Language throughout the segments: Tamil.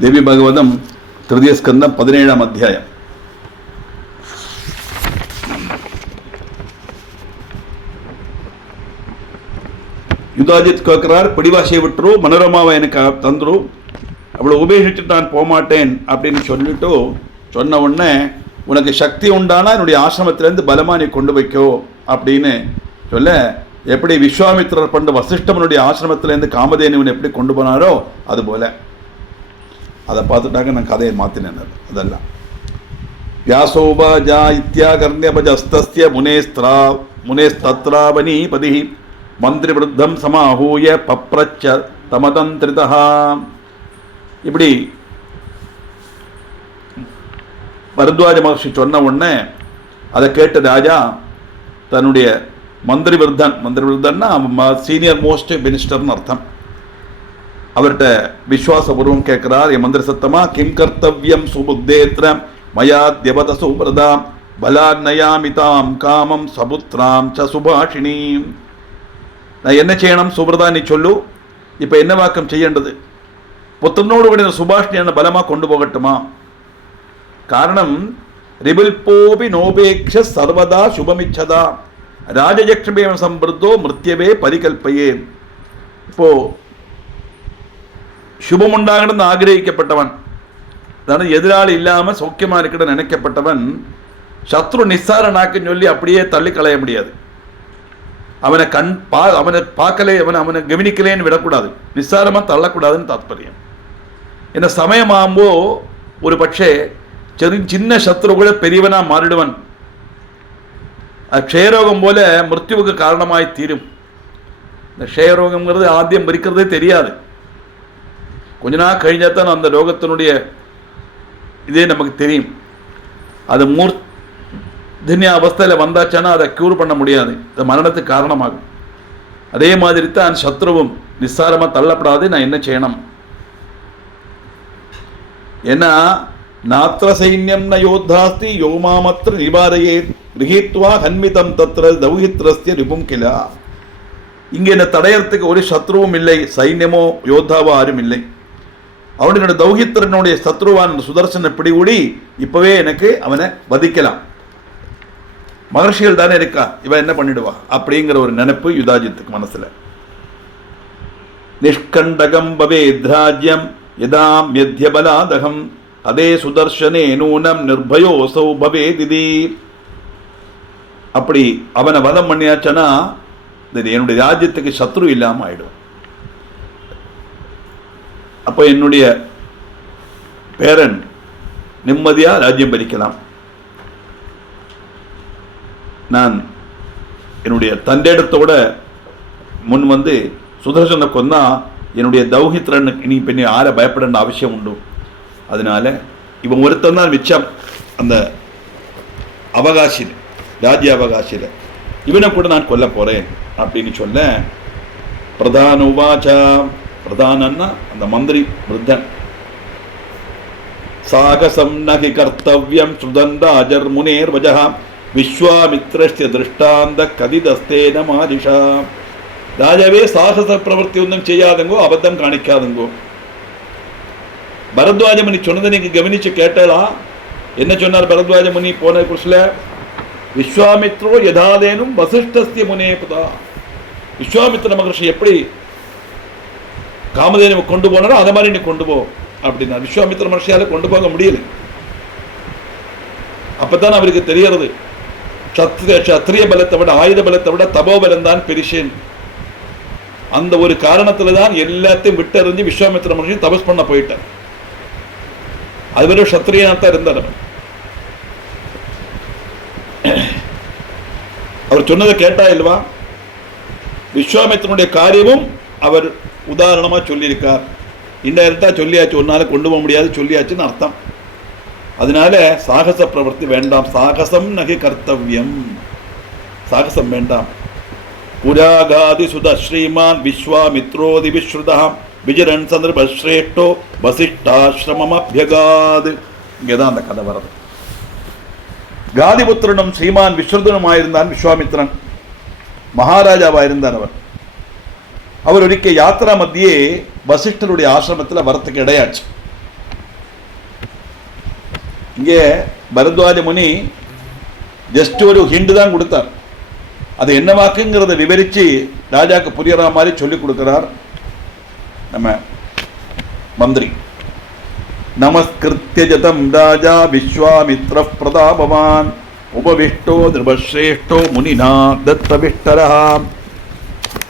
தேவி பாகவதம் திருதிய ஸ்கந்தம் 17ஆம் அத்தியாயம். யுதாஜித் கேட்கிறார், பிடிவாசியை விட்டுரு, மனோரமாவை எனக்கு தந்துரு, அவளை உபேட்சிச்சுட்டு நான் போகமாட்டேன் அப்படின்னு சொல்லிட்டு சொன்ன உடனே, உனக்கு சக்தி உண்டானா என்னுடைய ஆசிரமத்திலேருந்து பலமா நீ கொண்டு வைக்கோ அப்படின்னு சொல்ல, எப்படி விஸ்வாமித்திரர் பண்டு வசிஷ்டமனுடைய ஆசிரமத்திலேருந்து காமதேனுவன் எப்படி கொண்டு போனாரோ அதுபோல அதை பார்த்துட்டாங்க. நான் கதையை மாற்றினேன். அதெல்லாம் வியாசோபாஜா இத்தியாகர்ணியபஜஸ்தஸ்ய முனேஸ்தத்ராவணீபதி மந்திரி விருத்தம் சமாஹூய பப்ரச்ச தமதந்திரிதா. இப்படி பரத்வாஜ மகர்ஷி சொன்ன உடனே அதை கேட்ட ராஜா தன்னுடைய மந்திரி விருத்தன்னா சீனியர் மோஸ்ட் மினிஸ்டர்னு அர்த்தம், அவர்கிட்ட விஸ்வாசபூர்வம் கேட்கிறார். என் மந்திர சத்தமா, கிம் கர்த்தவியம் சுபுத்தேத்ர மயா தேவத சுபிரதாம் பலாநயாமிதாம் காமம் சபுத்ராம் ச சுபாஷினீம். நான் என்ன செய்யணும் சுபிரதா, நீ சொல்லு. இப்போ என்ன வாக்கம் செய்யேண்டது? புத்தனோடு கூட சுபாஷினி என்ன பலமாக கொண்டு போகட்டுமா? காரணம், ரிபில்போபி நோபேக்ஷ சர்வதா சுபமிச்சதா ராஜயக்ஷமே சம்பிருத்தோ மிருத்யவே பரிகல்பையே. இப்போ சுபம் உண்டாகணும்னு ஆகிரகிக்கப்பட்டவன், அதாவது எதிராளி இல்லாமல் சௌக்கியமாக இருக்கணும்னு நினைக்கப்பட்டவன் சத்ரு நிஸ்ஸாரனாக்குன்னு சொல்லி அப்படியே தள்ளி களைய முடியாது. அவனை பார்க்கலே, அவனை கவனிக்கலேன்னு விடக்கூடாது, நிஸ்ஸாரமாக தள்ளக்கூடாதுன்னு தாத்பரியம். என்ன சமயமாகும்போ ஒரு பட்சே சின்ன சத்ரு கூட பெரியவனாக மாறிடுவன். க்ஷயரோகம் போல மிருத்யுவுக்கு காரணமாய் தீரும். இந்த க்ஷயரோகம்ங்கிறது ஆத்தியம் இருக்கிறதே தெரியாது, கொஞ்ச நாள் கழிஞ்சாதான் அந்த ரோகத்தினுடைய இதே நமக்கு தெரியும். அது மூர்தன்ய அவஸ்தையில் வந்தாச்சுன்னா அதை க்யூர் பண்ண முடியாது, அது மரணத்துக்கு காரணமாகும். அதே மாதிரி தான் சத்ருவும் நிஸ்ஸாரமாக தள்ளப்படாது. நான் என்ன செய்யணும்? ஏன்னா நாத்திர சைன்யம் ந யோத்தாஸ்தி யோமாமத்திர நிவாரையே கிரகித்வா ஹன்மிதம் தத்ர தௌஹித்ரஸ்ய ரிபும் கிலா. இங்கே என்ன தடையறதுக்கு ஒரு சத்ருவும் இல்லை, சைன்யமோ யோத்தாவோ யாரும் இல்லை. அவனுடைய தௌஹித்திரனுடைய சத்ருவான் சுதர்சனை பிடிகூடி இப்பவே எனக்கு அவனை வதிக்கலாம். மகர்ஷிகள் தானே இருக்கா, இவன் என்ன பண்ணிடுவா அப்படிங்கிற ஒரு நினைப்பு யுதாஜித்துக்கு மனசுல. நிஷ்கண்டகம் பவேத்ராஜ்யம் யதாம் யத்யபலாதகம் அதே சுதர்சனே நூனம் நிர்பயோசௌ பவேதிதி. அப்படி அவனை வதம் பண்ணியாச்சனா என்னுடைய ராஜ்யத்துக்கு சத்ரு இல்லாம ஆயிடும். அப்போ என்னுடைய பேரன் நிம்மதியா ராஜ்யம் பறிக்கலாம். நான் என்னுடைய தந்தையிடத்தோட முன் வந்து சுதர்சனை கொன்னா என்னுடைய தௌஹித்ரன் இனி பெண்ணை யாரை பயப்படணும் அவசியம் உண்டு. அதனால இவன் ஒருத்தன் தான் மிச்சம் அந்த அவகாசியில், ராஜ்ய அவகாசியில், இவனை கூட நான் கொல்ல போறேன் அப்படின்னு சொல்ல, பிரதான உவாச்சா, பிரதானன்னா அந்த மந்திரி விருத்தன், சாகசம் நகி கர்த்தவ்யம் சுதந்தாஜர் முனேர் வஜஹ விஸ்வாமித்ரஸ்ய திருஷ்டாந்த கதிதஸ்தேன மாதிஷா. ராஜாவே, சாகச பிரவர்த்தி ஒன்றும் செய்யாதங்கோ, அபத்தம் காணிக்காதங்கோ. பரத்வாஜ முனி சொன்னதை நீங்க கவனிச்சு கேட்டா என்ன சொன்னார் பரத்வாஜ முனி போன குருஷ்ல? விஸ்வாமித்ரோ யதாதேனும் வசிஷ்டஸ்ய முனே புதா. விஸ்வாமித்ர மகர்ஷி எப்படி காமதேனுவை கொண்டு போனாரோ அதை மாதிரி நீ கொண்டு போ அப்படின்னா. விஸ்வாமித்ர மகர்ஷியால கொண்டு போக முடியல. அப்பதான் அவருக்கு தெரியறது சத்திரிய பலத்தை விட ஆயுத பலத்தை விட தபோபலம் தான் பெரிசேன். அந்த ஒரு காரணத்துல தான் எல்லாத்தையும் விட்டறிஞ்சு விஸ்வாமித்ர மகர்ஷி தபஸ் பண்ண போயிட்டார். அது வரை சத்திரியனாத்தான் இருந்தார். அவர் சொன்னதை கேட்டா இல்லவா? விஸ்வாமித்திரனுடைய காரியமும் அவர் உதாரணமா சொல்லியிருக்கார். இன்டைரக்டா சொல்லியாச்சு, ஒன்னால கொண்டு போக முடியாது சொல்லியாச்சுன்னு அர்த்தம். அதனால சாகச பிரவர்த்தி வேண்டாம். சாகசம் நகி கர்த்தவ்யம், சாகசம் வேண்டாம். புராகாதி சுத ஸ்ரீமான் விஸ்வாமித்ரோதி விஸ்ருதா விஜரன் சந்திரப ஸ்ரேஷ்டோ வசிஷ்டாசிரமம் அபியகாது. இங்கேதான் அந்த கதை வர்றது. காதிபுத்திரனும் ஸ்ரீமான் விஸ்ருதனுமாயிருந்தான் விஸ்வாமித்திரன், மகாராஜாவாயிருந்தார் அவர். அவர் ஒருக்க யாத்திரா மத்தியே வசிஷ்டருடைய ஆசிரமத்தில் வரத்துக்கு இடையாச்சு. இங்கே பரத்வாஜ முனி ஜஸ்ட் ஒரு ஹிண்டு தான் கொடுத்தார். அது என்ன வாக்குங்கிறத விவரித்து ராஜாக்கு புரியற மாதிரி சொல்லி கொடுக்கிறார் நம்ம மந்திரி. நமஸ்கிருத்திய ஜதம் ராஜா விஸ்வாமித்ர பிரதாபவான் உபவிஷ்டோ நிருபஸ்ரேஷ்டோ முனினா தத்தவிஷ்டரா.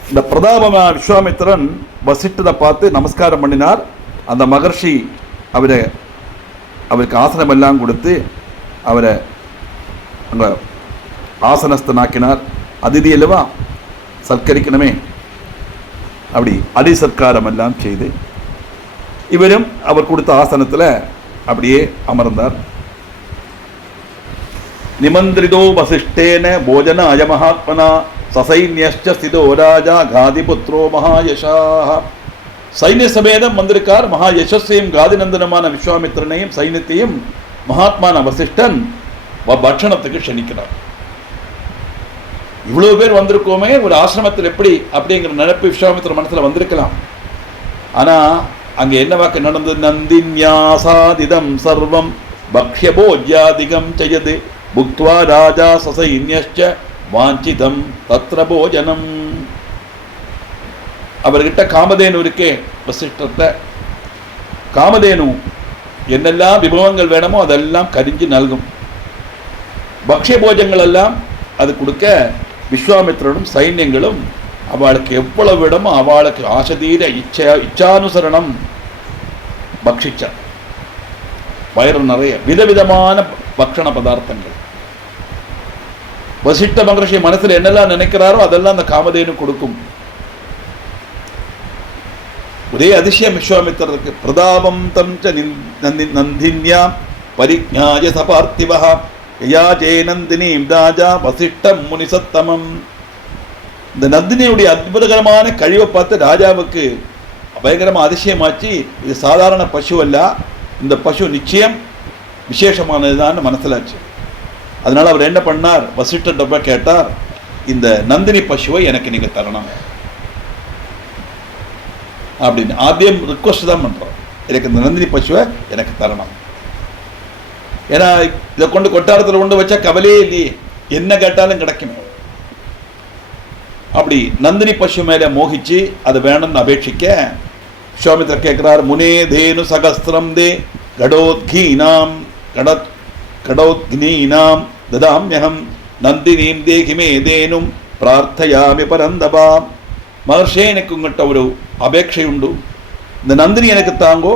இந்த பிரதாபமான விஸ்வாமித்திரன் வசிஷ்டரை பார்த்து நமஸ்காரம் பண்ணினார். அந்த மகர்ஷி அவருக்கு ஆசனம் எல்லாம் கொடுத்து அவரை அங்கே ஆசனஸ்தனாக்கினார். அதிதி அல்லவா, சத்கரிக்கணுமே, அப்படி அடி சத்காரம் எல்லாம் செய்து இவரும் அவர் கொடுத்த ஆசனத்தில் அப்படியே அமர்ந்தார். நிமந்திரிதோ வசிஷ்டேன போஜன அயமஹாத்மனா சசைன்யஸ்ச ஸ்திதோ ராஜா காதிபுத்ரோ மகாயசாஹ. சைன்ய சமேதம் வந்திருக்கார். மகா யசஸ்ஸையும் காதிநந்தனமான விஸ்வாமித்திரனையும் சைன்யத்தையும் மகாத்மான வசிஷ்டன் பட்சணத்துக்கு க்ஷணிக்கிறார். இவ்வளவு பேர் வந்திருக்கோமே, ஒரு ஆசிரமத்தில் எப்படி அப்படிங்கிற நினைப்பு விஸ்வாமித்திர மனசுல வந்திருக்கலாம். ஆனா அங்க என்ன வாக்கு நடந்தது? நந்தின்யாசாதிதம் சர்வம் பக்ஷ்ய போஜ்யாதிகம் செய்யது புக்த்வா ராஜா சசைன்யஸ்ச வாஞ்சிதம் தத்ர போஜனம். அவர்கிட்ட காமதேனு இருக்கே வசிஷ்டத்தை, காமதேனு என்னெல்லாம் விபவங்கள் வேணுமோ அதெல்லாம் கரிஞ்சு நல்கும். பக்ஷ்ய போஜங்கள் எல்லாம் அது கொடுக்க விஸ்வாமித்திரனும் சைன்யங்களும் அவளுக்கு எவ்வளவு இடமோ அவளுக்கு ஆசதீர இச்சானுசரணம் பக்ஷிச்சார். வயிறு நிறைய விதவிதமான பக்ஷண பதார்த்தங்கள். வசிஷ்ட மகர்ஷி மனசில் என்னெல்லாம் நினைக்கிறாரோ அதெல்லாம் அந்த காமதேனு கொடுக்கும். ஒரே அதிசயம் விஸ்வாமித்திரருக்கு. பிரதாபம் தம் ச நந்தின்யா பரிஜ்ஞாய சபார்த்திவஹ யயாஜே நந்தினீம் ராஜா வசிஷ்டம் முனிசத்தமம். இந்த நந்தினியுடைய அற்புதகரமான கழிவை பார்த்து ராஜாவுக்கு பயங்கரமாக அதிசயமாச்சு. இது சாதாரண பசு அல்ல, இந்த பசு நிச்சயம் விசேஷமானதுதான் மனசிலாச்சு. அதனால அவர் என்ன பண்ணார்? வசிஷ்டர் கேட்டார், இந்த நந்தினி பசுவை எனக்கு நீங்க தரணும் அப்படின்னு. ஆദ്യം ரிக்வஸ்ட் தான் பண்றோம், எனக்கு இந்த நந்தினி பசுவை எனக்கு தரணும். ஏன்னா இதை கொண்டு கொட்டாரத்தில் கொண்டு வச்சா கவலையே இல்லையே, என்ன கேட்டாலும் கிடைக்கும். அப்படி நந்தினி பசு மேல மோகிச்சு அது வேணும்னு அபேட்சிக்க விஸ்வாமித்திரர் கேட்கிறார், முனே தேனு சகஸ்திரம் தே கடோத்கீனாம் கடோத்கீனாம் ததாம்யகம் நந்தினீம் தேகிமே தேனும் பிரார்த்தயாமி பரந்தபா. மகர்ஷே, எனக்கு உங்கள்கிட்ட ஒரு அபேட்சை உண்டு. இந்த நந்தினி எனக்கு தாங்கோ.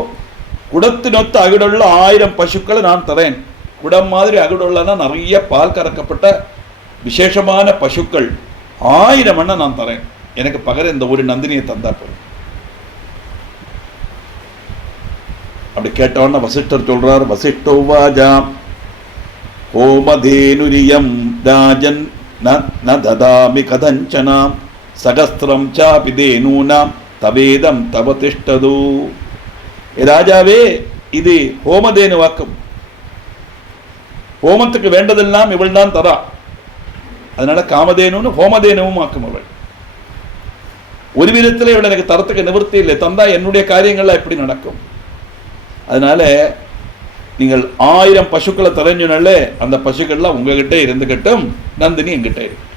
குடத்தினொத்த அகிடுள்ள 1000 பசுக்களை நான் தரேன். குடம் மாதிரி அகிடுள்ளனா நிறைய பால் கறக்கப்பட்ட விசேஷமான பசுக்கள் 1000 நான் தரேன். எனக்கு பகர இந்த ஒரு நந்தினியை தந்தா போதும். அப்படி கேட்டவன வசிஷ்டர் சொல்றார், வசிஷ்டோ வாஜா ஹோமதேனுரியம் ராஜன் ந ததாமி கதஞ்சனாம் சகஸ்திரம் சாபி தேனூனாம் தவேதம் தவ திஷ்டது. ராஜாவே, இது ஹோமதேனு வாக்கும். ஹோமத்துக்கு வேண்டதெல்லாம் இவள் தான் தரா. அதனால காமதேனு ஹோமதேனுவும் ஆக்கும் அவள். ஒரு விதத்தில் இவள் எனக்கு தரத்துக்கு நிவர்த்தி இல்லை, தந்தா என்னுடைய காரியங்கள்லாம் எப்படி நடக்கும்? அதனால நீங்கள் 1000 பசுக்களை தரஞ்சுனால அந்த பசுக்கள்லாம் உங்ககிட்ட இருந்துகட்டும், நந்தினி எங்கிட்ட இருக்கு.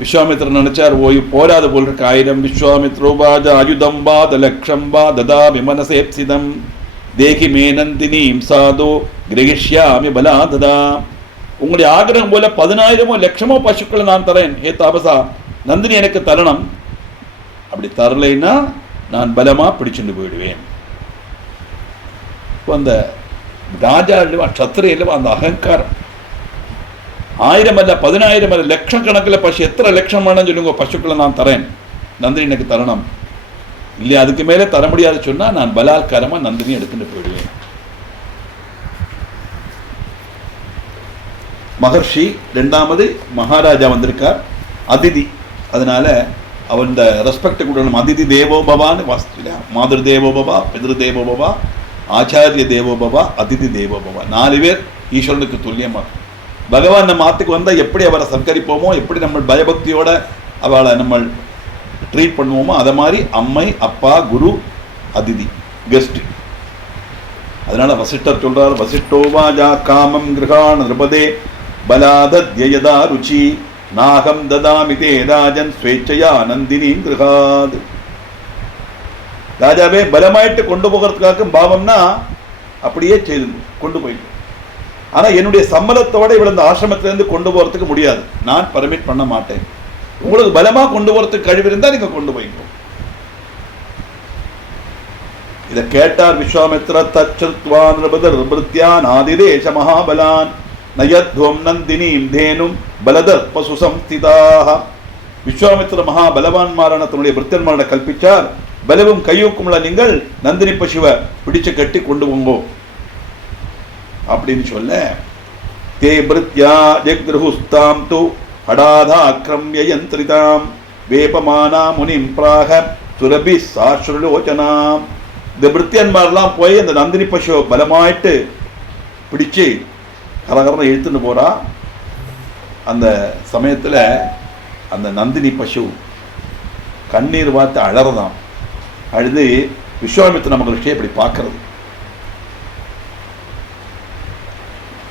விஸ்வாமித்திரன் நினைச்சார், ஓய் போராது போல் இருக்கு 1000. விஸ்வாமித்ரோபாஜ ஆயுதம் வா தலக்ஷம் வா ததா விமனசேப்சிதம் தேகி மே நந்தினீம் சாதோ கிரகிஷ்யாமி பலாததா. உங்களுடைய ஆகிரகம் போல 10,000 லட்சமோ பசுக்களை நான் தரேன். ஹே தாபசா, நந்தினி எனக்கு தரணும். அப்படி தரலைன்னா நான் பலமா பிடிச்சுட்டு போயிடுவேன். அந்த ராஜா இல்லவா, சத்திரிய இல்லவா, அந்த அகங்காரம். 1000 அல்ல, 10,000 அல்ல, லட்சக்கணக்கில் பசு, எத்தனை லட்சம் வேணும்னு சொல்லுங்க, பசுக்களை நான் தரேன். நந்தினி எனக்கு தரணும். இல்லையா அதுக்கு மேலே தர முடியாது சொன்னா நான் பலாத்காரமா நந்தினி எடுத்துட்டு போயிடுவேன். மகர்ஷி 2வது மகாராஜா வந்திருக்கார், அதிதி. அதனால அவன் இந்த ரெஸ்பெக்ட் கொடுக்கணும். அதிதி தேவோபவான்னு வாசிச்சுல, மாதர் தேவோபவா, பிதிரு தேவோபவா, ஆச்சாரிய தேவோபவா, அதிதி தேவோபவா. 4 பேர் ஈஸ்வரனுக்கு துல்லியமாக. பகவான் நம்ம ஆத்துக்கு வந்தால் எப்படி அவரை சத்கரிப்போமோ, எப்படி நம்ம பயபக்தியோட அவளை நம்ம ட்ரீட் பண்ணுவோமோ, அதை மாதிரி அம்மை, அப்பா, குரு, அதிதி, கெஸ்ட் அதனால வசிஷ்டர் சொல்றார், வசிஷ்டோ வாஜா காமம் கிரகாண நிருபதே பலாதத்யயதா ருச்சி நாகம் ததாமி தே ராஜன் ஸ்வேச்சையா நந்தினி கிரகாத். ராஜாவே, பலமாயிட்டு கொண்டு போகிறதுக்காக பாவம்னா அப்படியே செய்து கொண்டு போயிட்டு, ஆனா என்னுடைய சம்மதத்தோட இவள் அந்த ஆசிரமத்திலிருந்து கொண்டு போறதுக்கு முடியாது, நான் பர்மிட் பண்ண மாட்டேன். உங்களுக்கு பலமா கொண்டு போறதுக்கு கழிவு இருந்தா நீங்க கொண்டு போய்க்கோ. இதை கேட்டார் விஸ்வாமித்ர. தச்சுத்வா நிருபதர் பிருத்யான் ஆதிதேச மகாபலான் நயத்வம் நந்தினீம் தேனும் பலதர்ப்ப சுசம்ஸ்திதாக. விஸ்வாமித்ர மகாபலவான்மாரான தன்னுடைய பிருத்தியன்மாரை கல்பிச்சார், பலவும் கையூக்கும்ல நீங்கள் நந்தினி பசுவை பிடிச்சு கட்டி கொண்டு போங்கோ அப்படின்னு சொல்ல, தே பிருத்யா ஜக்ருஹுஸ்தாம் து ஹடாதாக்ரம்ய யந்திரிதாம் வேபமானா முனிம் பிராக சுரபி சாஸ்ருலோச்சனாம். இந்த பிருத்தியன்மாரெல்லாம் போய் அந்த நந்தினி பசுவை பலமாயிட்டு பிடிச்சு கரகரனை இழுத்துன்னு போறா. அந்த சமயத்துல அந்த நந்தினி பசு கண்ணீர் பார்த்து அழறதான். அழுது விஸ்வாமித்திர மகரிஷியை இப்படி பார்க்கறது,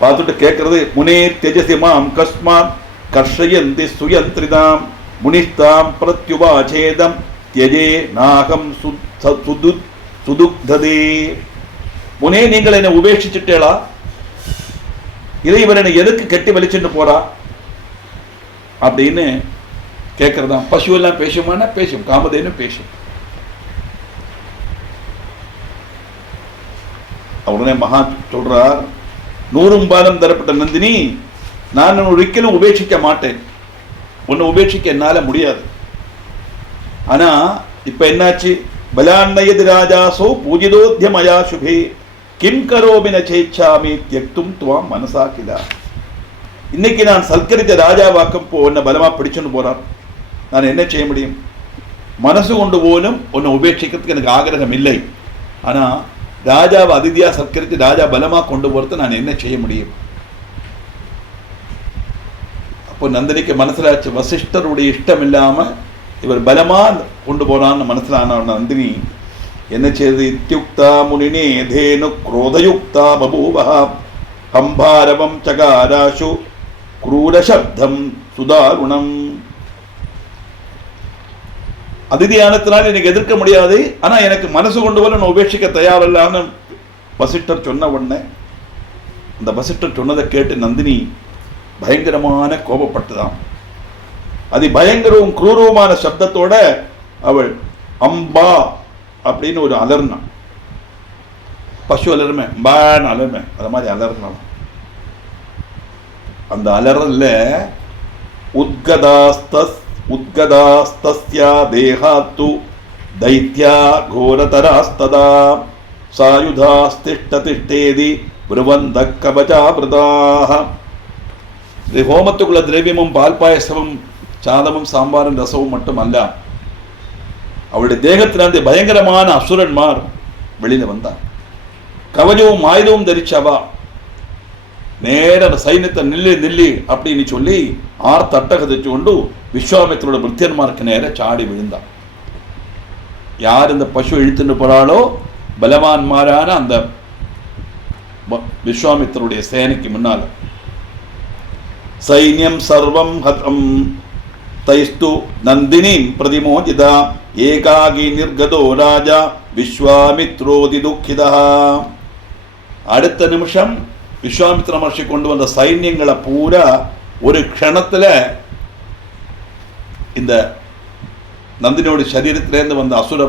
பார்த்துட்டு கேட்கறது, முனே தெஜசிமாம் கஸ்மான் கர்ஷயந்தி சுயந்திரிதாம் முனிஸ்தாம் பிரத்யுவாச்சேதம் தியஜே நாகம் சுதுக்ததே. முனே, நீங்கள் என்னை உபேட்சிச்சுட்டேளா? இதை இவர் என்னை எதுக்கு கட்டி வலிச்சுட்டு போறா அப்படின்னு கேட்கறதான். பசு எல்லாம் பேசுமானா பேசும், காமதேனும் பேசும். உடனே மகா சொல்றார், 100 பாலம் தரப்பட்ட நந்தினி, நான் ஒரிக்கலும் உபேட்சிக்க மாட்டேன், உன்னை உபேட்சிக்க என்னால முடியாது. ஆனா இப்ப என்னாச்சு? பலான்னயது ராஜாசோ பூஜிதோத்யமயா சுபே கிம் கரோபின சேச்சாமி தியக்தும் துவாம் மனசா கிலா. இன்னைக்கு நான் சல்கரித்த ராஜாவாக்கம் போ உன்னை பலமா பிடிச்சுன்னு போறார், நான் என்ன செய்ய முடியும்? மனசு கொண்டு போலும் உன்னை உபேட்சிக்கிறதுக்கு எனக்கு ஆகிரகம் இல்லை. ஆனா ராஜாவை அதிதியா சத்கரித்து ராஜா பலமா கொண்டு போறது நான் என்ன செய்ய முடியும்? அப்போ நந்தினிக்கு மனசிலாச்சு, வசிஷ்டருடைய இஷ்டம் இல்லாம இவர் பலமா கொண்டு போறான்னு மனசிலான நந்தினி என்ன செய்து, இத்யுக்தா முனினே தேனு குரோதயுக்தா பபூவஹ கம்பாரவம் சகாராசு க்ரூரசப்தம் சுதாருணம். அதிதியானத்தினால் எனக்கு எதிர்க்க முடியாது, ஆனா எனக்கு மனசு கொண்டு வர நான் உபேட்சிக்க தயாரில்லான்னு வசிஷ்டர் சொன்ன உடனே, அந்த வசிஷ்டர் சொன்னதை கேட்டு நந்தினி பயங்கரமான கோபப்பட்டுதான். அது பயங்கரவும் குரூரமான சப்தத்தோட அவள் அம்பா அப்படின்னு ஒரு அலர்னா, பசு அலருமே அம்பான்னு அலருமே, அது மாதிரி அலர்னாலும் அந்த அலறல்ல உத்கதாஸ்தஸ்யா தேகாத்து தைத்யா கோரதராஸ்ததா சாயுதாஸ்திஷ்டதிஷ்டேதி ப்ருவந்த கவசாப்ருதாக. இது ஹோமத்துக்குள்ள திரவியமும் பால் பாயசமும் சாதமும் சாம்பாரும் ரசமும் மட்டுமல்ல, அவளுடைய தேகத்திலிருந்து பயங்கரமான அசுரன்மார் வெளியில வந்தார். கவஜமும் ஆயுதமும் தரிச்சவா நேர சைன்யத்தை நில்லி அப்படின்னு சொல்லி தட்டகதிச்சு கொண்டு விஸ்வாமித்திரோட பிருத்தியன்மாருக்கு நேர சாடி விழுந்தார். யார் இந்த பசு இழுத்துட்டு போறாளோ பலவான்மாரான அந்த விஸ்வாமித்தருடைய சேனைக்கு முன்னால சைன்யம் சர்வம் ஹதம் தைஸ்து நந்தினிம் பிரதிமோஜிதா ஏகாகி நிர்கதோ ராஜா விஸ்வாமித்ரோதி துக்கிதா. அடுத்த நிமிஷம் விஸ்வாமித்ர மகர்ஷி கொண்டு வந்த சைன்யங்களை பூரா ஒரு க்ஷணத்துல இந்த நந்தினியோட சரீரத்திலேருந்து வந்த அசுர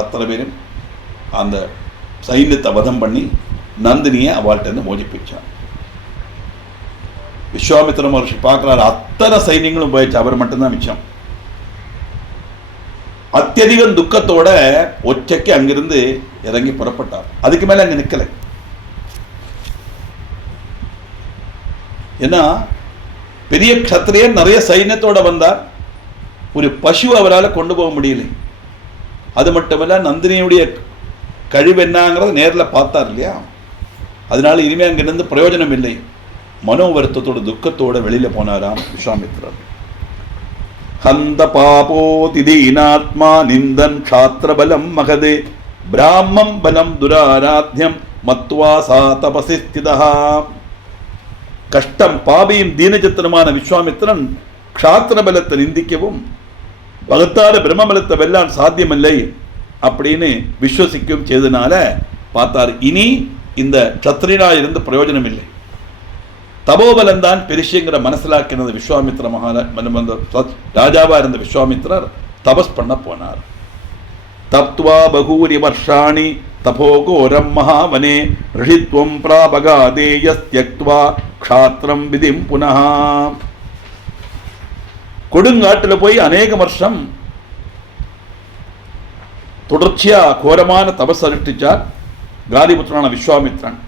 அத்தனை பேரும் அந்த சைன்யத்தை வதம் பண்ணி நந்தினியை அவள்கிட்ட மோதிப்பிச்சான். விஸ்வாமித்திர மகர்ஷி பார்க்கிறார், அத்தனை சைன்யங்களும் போயிடுச்சு, அவர் மட்டும்தான் மிச்சம். அத்தியதிகம் துக்கத்தோட ஒற்றைக்கு அங்கிருந்து இறங்கி புறப்பட்டார். அதுக்கு மேல அங்க நிக்கல. ஏன்னா பெரிய க்ஷத்திரியர் நிறைய சைன்யத்தோட வந்தார், ஒரு பசு அவரால் கொண்டு போக முடியல. அது மட்டுமல்ல, நந்தினியுடைய கழிவு என்னங்கிறத நேரில் பார்த்தார் இல்லையா, அதனால இனிமே அங்கிருந்து பிரயோஜனம் இல்லை. மனோ வருத்தத்தோட துக்கத்தோட வெளியில போனாராம் விஸ்வாமித்திரர். ஹந்த பாபோ திதீனாத்மா நிந்தன் க்ஷாத்ரபலம் மகதே பிராமம் பலம் துராராத்யம் மத்வா சா தபசி ஸ்திதஹ. கஷ்டம் பாபியும் தீனச்சித்தனமான விஸ்வாமித்திரன் க்ஷாத்திர பலத்தை நிந்திக்கவும் பகத்தார பிரம்மபலத்தை வெல்லான் சாத்தியமில்லை அப்படின்னு விஸ்வசிக்கவும் செய்தனால பார்த்தார், இனி இந்த சத்திரியனா இருந்து பிரயோஜனம் இல்லை, தபோபலம் தான் பெருசுங்கிற மனசிலாக்கினது விஸ்வாமித்திர ராஜாவா இருந்த விஸ்வாமித்திரர் தபஸ் பண்ண போனார். தப்த்வா பகூரி வர்ஷாணி தபோகோரம் மகாவனே ரிஷித்வம் பிராபகாதேயஸ்த்யக்த்வா க்ஷாத்ரம் விதிம் புனः. கொடுங்காட்டில் போய் அநேக வருஷம் தொடர்ச்சியா கோரமான தபஸ் அனுஷ்டிச்சார் காலிபுத்திரனான விஸ்வாமித்ரன்.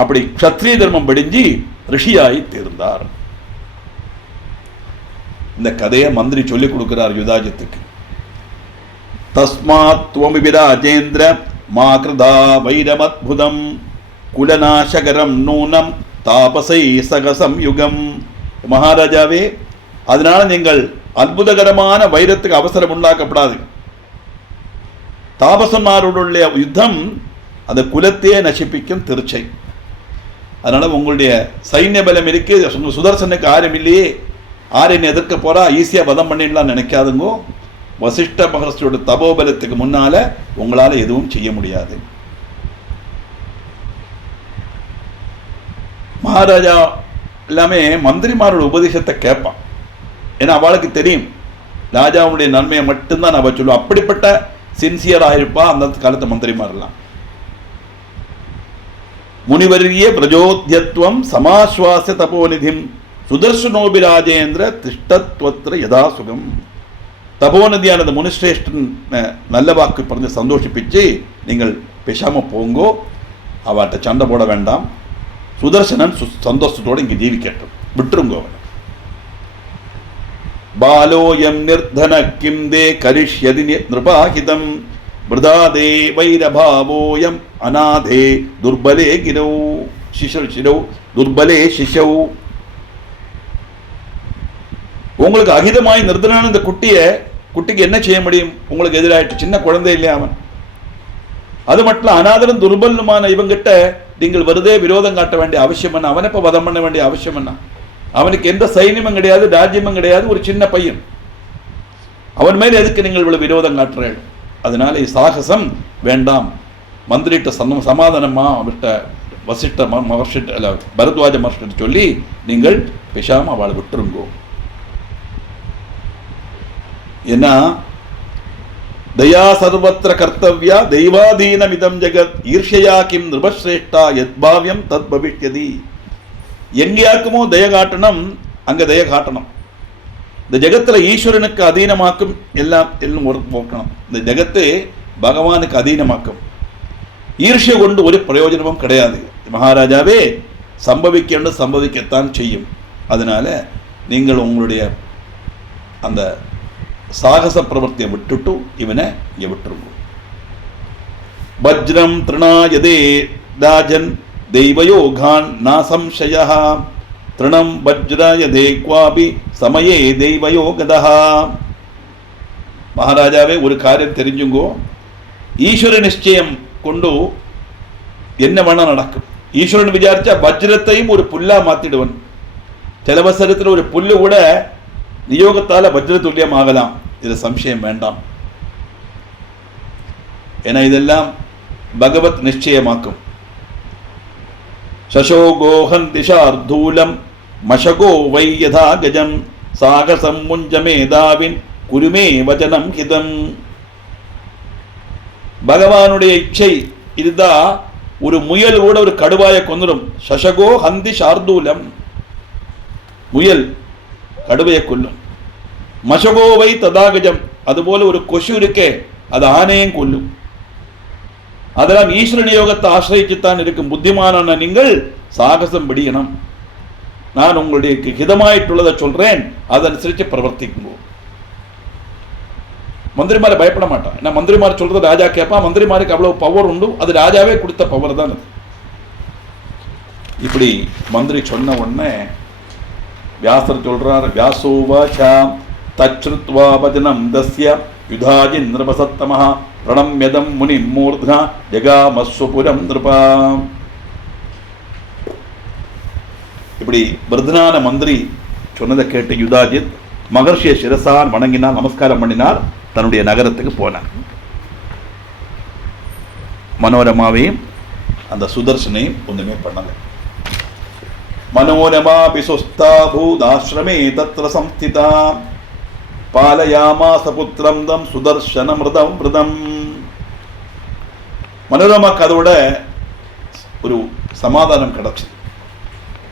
அப்படி க்ஷத்ரிய தர்மம் படிஞ்சு ரிஷியாய் தேர்ந்தார். இந்த கதையை மந்திரி சொல்லிக் கொடுக்கிறார் யுதாஜித்துக்கு. தஸ்மாத் துவமி விராஜேந்திர மா கிருதா வைரமத்புதம் குலநாசகரம் நூனம் தாபசை சகசம் யுகம். மகாராஜாவே, அதனால நீங்கள் அற்புதகரமான வைரத்துக்கு அவசரம் உண்டாக்கப்படாது. தாபசன்மாருடைய யுத்தம் அந்த குலத்தையே நசிப்பிக்கும் திருச்சை. அதனால உங்களுடைய சைன்ய பலம் இருக்கு, சுதர்சனுக்கு ஆரம் இல்லையே, ஆரியன் எதிர்க்க போறா, ஈஸியா வதம் பண்ணிடலாம் நினைக்காதுங்கோ. வசிஷ்ட மகர்ஷியோட தபோபலத்துக்கு முன்னால உங்களால எதுவும் செய்ய முடியாது. மகாராஜா எல்லாமே மந்திரிமாரோட உபதேசத்தை கேட்பான். ஏன்னா அவளுக்கு தெரியும் ராஜாவுடைய நன்மையை மட்டும்தான் அவ சொல்லுவோம். அப்படிப்பட்ட சின்சியராக இருப்பா அந்த காலத்து மந்திரிமாரெல்லாம். முனிவரிய பிரஜோத்யத்வம் சமாஸ்வாச தபோநிதிம் சுதர்சனோபி ராஜேந்திர திஷ்டத்வத்ர யதா சுகம். தபோநிதியானது முனிஸ்ரேஷ்டன் நல்ல வாக்கு பறந்து சந்தோஷிப்பிச்சு, நீங்கள் பேசாம போங்கோ, அவட்ட சண்டை போட வேண்டாம், சுதர்சனன் சந்தோஷத்தோடு இங்கே ஜீவிக்கட்டும், விட்டுருங்கோ. பாலோயம் நிர்தன கிம் தே கரிஷ்யதி நிருபாஹிதம் விருதாதே வைரபாவோயம் அநாதே துர்பலே கிரௌ சிஷௌ துர்பலே சிஷௌ. உங்களுக்கு அகிதமாய் நிர்தனான இந்த குட்டிக்கு என்ன செய்ய முடியும்? உங்களுக்கு எதிராயிட்டு சின்ன குழந்தை இல்லையா அவன். அது மட்டும் அநாதரும் துர்பலுமான இவங்கிட்ட நீங்கள் வருதே விரோதம் காட்ட வேண்டிய அவசியம் என்ன? அவனை இப்ப வதம் பண்ண வேண்டிய அவசியம் என்ன? அவனுக்கு எந்த சைன்யமும் கிடையாது, ராஜ்யமும் கிடையாது, ஒரு சின்ன பையன். அவன் மேல் எதுக்கு நீங்கள் இவ்வளவு விரோதம் காட்டுறீர்கள்? அதனால சாகசம் வேண்டாம். மந்திரிட்ட சமாதானமா அவர்கிட்ட வசிஷ்ட மகர்ஷிட்ட அல்ல பரத்வாஜ மகர்ஷிட்ட சொல்லி நீங்கள் பேசாம அவளை விட்டுருங்கோ. ஏன்னா தயா சர்வத்திர கர்த்தவ்யா தெய்வாதீனம் இதம் ஜெகத் ஈர்ஷயா கிம் நிருபஸ்ரேஷ்டா யத்பாவ்யம் தத் பவிஷ்யதி. எங்கேயாக்குமோ தய காட்டணும், அங்க தய காட்டணும். இந்த ஜெகத்துல ஈஸ்வரனுக்கு அதீனமாக்கும் எல்லாம் போக்கணும். இந்த ஜெகத்து பகவானுக்கு அதீனமாக்கும். ஈர்ஷ்ய கொண்டு ஒரு பிரயோஜனமும் கிடையாது. மகாராஜாவே, சம்பவிக்கத்தான் செய்யும். அதனால நீங்கள் உங்களுடைய அந்த சாகச பிரவர்த்தியை விட்டுட்டு இவனை இங்க விட்டுருங்க. வஜ்ரம் திருணாயதே ராஜன் தெய்வயோகான் நாசம்சயः திருணம் வஜ்ராயதே குவாபி சமயே தெய்வயோகதா. மகாராஜாவே, ஒரு காரியம் தெரிஞ்சுங்கோ, ஈஸ்வர நிச்சயம் கொண்டு என்ன வேணா நடக்கும். ஈஸ்வரன் விசாரிச்சா வஜ்ரத்தையும் ஒரு புல்லா மாத்திடுவன். சில அவசரத்தில் ஒரு புல்லு கூட நியோகத்தால வஜ்ர துல்லியம் ஆகலாம், இது சம்சயம் வேண்டாம். ஏன்னா இதெல்லாம் பகவத் நிச்சயமாக்கும். சசோகோஹன் திஷார்தூலம் மஷகோ வை யதா கஜம் சாகசம் முஞ்சமேதாவின் குருமே வச்சனம் ஹிதம். பகவானுடைய இச்சை இதுதான். ஒரு முயல் கூட ஒரு கடுவாயை கொன்னுடும். சசகோ ஹந்தி ஷார்தூலம், முயல் கடுவையை கொல்லும். மஷகோவை ததாகஜம், அதுபோல ஒரு கொசு இருக்கே, அது ஆணையும் கொல்லும். அதெல்லாம் ஈஸ்வர நியோகத்தை ஆசிரியிச்சுத்தான் இருக்கும். புத்திமானான நீங்கள் சாகசம் பிடிக்கணும். நான் உங்களுடைய ஹிதமாயிட்டுள்ளதை சொல்றேன், அதனுசரிச்சு பிரவர்த்திக்கும். மந்திரிமாரை பயப்பட மாட்டான். ஏன்னா மந்திரிமார் சொல்றது ராஜா கேட்பான். மந்திரிமாருக்கு அவ்வளவு பவர் உண்டு, அது ராஜாவே கொடுத்த பவர் தான் அது. இப்படி மந்திரி சொன்ன உடனே வியாசர் சொல்றார், வியாசோவாசா தச்ருத்வா வஜனம் தஸ்ய யுதாஜி நிருபசத்தமஹ பிரணம்யதம் முனி மூர்த்னா ஜகாமஸ்வபுரம் நிருபா. இப்படி விருதனான மந்திரி சொன்னதை கேட்டு யுதாஜித் மகர்ஷியை சிரசான் வணங்கினார், நமஸ்காரம் பண்ணினார், தன்னுடைய நகரத்துக்கு போனார். மனோரமாவையும் அந்த சுதர்சனையும் ஒண்ணுமே பண்ணல. மனோரமா பிசுஸ்தா பூதாஸ்ரமே தத்ர சம்ஸ்திதா பாலயாமாச புத்திரம் தம் சுதர்சன மிருதம் மிருதம். மனோரமா கதோட ஒரு சமாதானம் கிடைச்சது.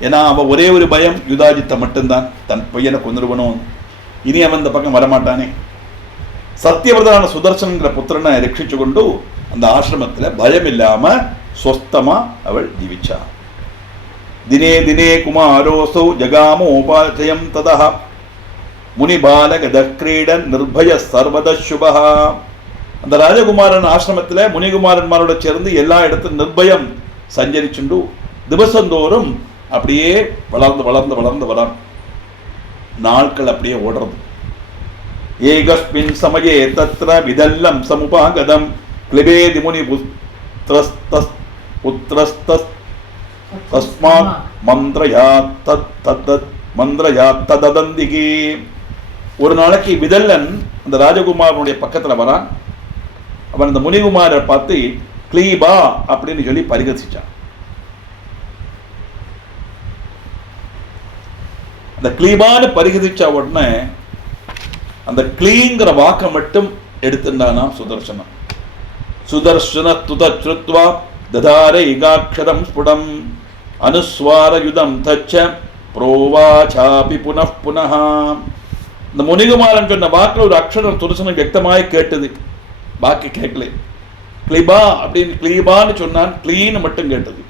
ஏன்னா அவன் ஒரே ஒரு பயம், யுதாஜித்தை மட்டும்தான், தன் பையனை கொண்டுருவனும், இனி அவன் இந்த பக்கம் வரமாட்டானே. சத்தியவிரதனான சுதர்சனங்கிற புத்திரனை ரட்சிச்சு கொண்டு அந்த ஆசிரமத்தில் பயம் இல்லாம சொஸ்தமா அவள் ஜீவிச்சா. தினே தினே குமாரோசௌ ஜகாமோபாச்சயம் ததா முனிபாலகத கிரீடன் நிர்பய சர்வத சுபா. அந்த ராஜகுமாரன் ஆசிரமத்தில் முனிகுமாரன்மாரோட சேர்ந்து எல்லா இடத்தும் நிர்பயம் சஞ்சரிச்சுண்டு திவசந்தோறும் அப்படியே வளர்ந்து வளர்ந்து வளர்ந்து வர நாட்கள் அப்படியே ஓடுறது. ஏகஸ்மின் சமயே தத்ர விதல்லம் சமுபாகதம் கிளிபேதி முனி தஸ்மாத் மந்திரயாத் ததந்திகி. ஒரு நாளைக்கு விதல்லன் அந்த ராஜகுமாரனுடைய பக்கத்துல வரான். அவன் அந்த முனிகுமாரை பார்த்து கிளீபா அப்படின்னு சொல்லி பரிகசிச்சான். அந்த கிளீபான்னு பரிகசிச்ச உடனே அந்த கிளீங்கிற வாக்க மட்டும் எடுத்துட்டானா சுதர்சனம். சுதர்சன துதச்ருத்வா ததார இகாட்சரம் ஸ்புடம் அனுஸ்வாரயுதம் தச்ச புரோவாசாபி புனః புனः. இந்த முனிகுமாரன் சொன்ன வாக்கில் ஒரு அக்ஷரம் சுதர்சனம் வியக்தமாய் கேட்டது, பாக்கி கேட்கல. கிளிபா அப்படின்னு கிளீபான்னு சொன்னான், கிளீன்னு மட்டும் கேட்டது.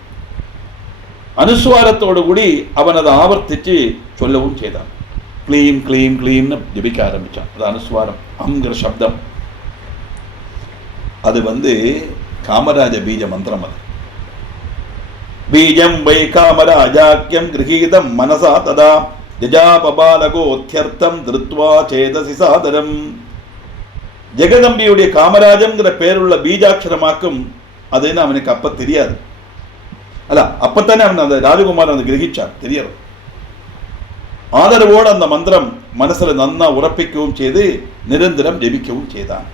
அனுஸ்வாரத்தோடு கூடி அவன் அதை ஆவர்த்திச்சு சொல்லவும் செய்தான். கிளீம் கிளீம் கிளீம்னு ஜபிக்க ஆரம்பிச்சான். அது அனுஸ்வாரம், அம்ங்கிற சப்தம். அது காமராஜ பீஜ மந்திரம். அது பீஜம் வை காமராஜாக்கியம் கிரகீதம் மனசா ததா ஜஜாபபாலகோத்யர்த்தம் திருத்வா சேதசி சாதரம். ஜெகதம்பியுடைய காமராஜம்ங்கிற பேருள்ள பீஜாட்சரமாக்கும் அதுன்னு அவனுக்கு அப்ப தெரியாது. அல்ல, அப்பத்தானே அவன் அந்த ராஜகுமாரன் கிரகிச்சான், தெரியாது. ஆதரவோடு அந்த மந்திரம் மனசுல நன்னா உறப்பிக்கவும் செய்து நிரந்தரம் ஜெபிக்கவும் செய்தான்.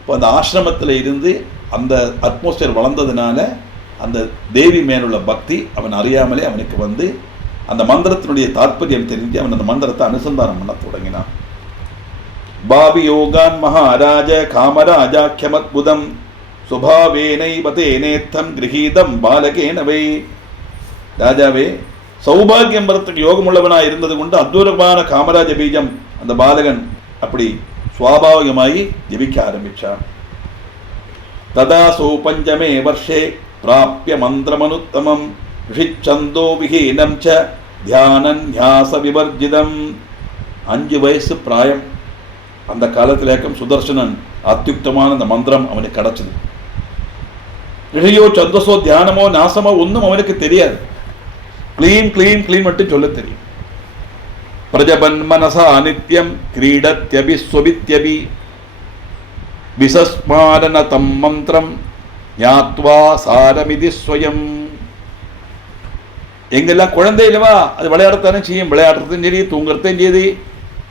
இப்போ அந்த ஆசிரமத்தில் இருந்து அந்த அட்மாஸ்பியர் வளர்ந்ததுனால அந்த தேவி மேலுள்ள பக்தி அவன் அறியாமலே அவனுக்கு அந்த மந்திரத்தினுடைய தாற்பயம் தெரிஞ்சு அவன் அந்த மந்திரத்தை அனுசந்தானம் பண்ண தொடங்கினான். பாபி யோகான் மகாராஜ காமராஜாக்கியமத்புதம் சுபாவேனைவதேனேத்தம் கிரகீதம் பாலகேனவை. ராஜாவே, சௌபாகியம் வரத்துக்கு யோகம் உள்ளவனாய் இருந்தது கொண்டு அத்புதமான காமராஜ பீஜம் அந்த பாலகன் அப்படி சுவாபாவிகமாகி ஜபிக்க ஆரம்பிச்சான். ததாசோ பஞ்சமே வருஷே பிராப்ய மந்திரமனுத்தமம் ரிஷிச்சந்தோ விஹீனம் ச தியானன்யாச விவர்ஜிதம். 5 வயசு பிராயம். அந்த காலத்திலேக்கும் சுதர்சனன் அத்தியுக்தமான அந்த மந்திரம் அவனுக்கு கிடைச்சது. ரிஷியோ சந்தோஷோ தியானமோ நாசமோ ஒன்றும் அவனுக்கு தெரியாது. கிளீம் கிளீம் கிளீம் மட்டும் சொல்ல தெரியும். பிரஜபன் மனசா நித்யம் கிரீடத்யபிஸ்வபித்யபி விசஸ்மாரண தம் மந்திரம் ஞாத்வா சாரமிதி ஸ்வயம். எங்கெல்லாம் குழந்தை இல்லவா, அது விளையாடத்தானே செய்யும். விளையாடுறதும் சரி, தூங்குறதையும் சரி,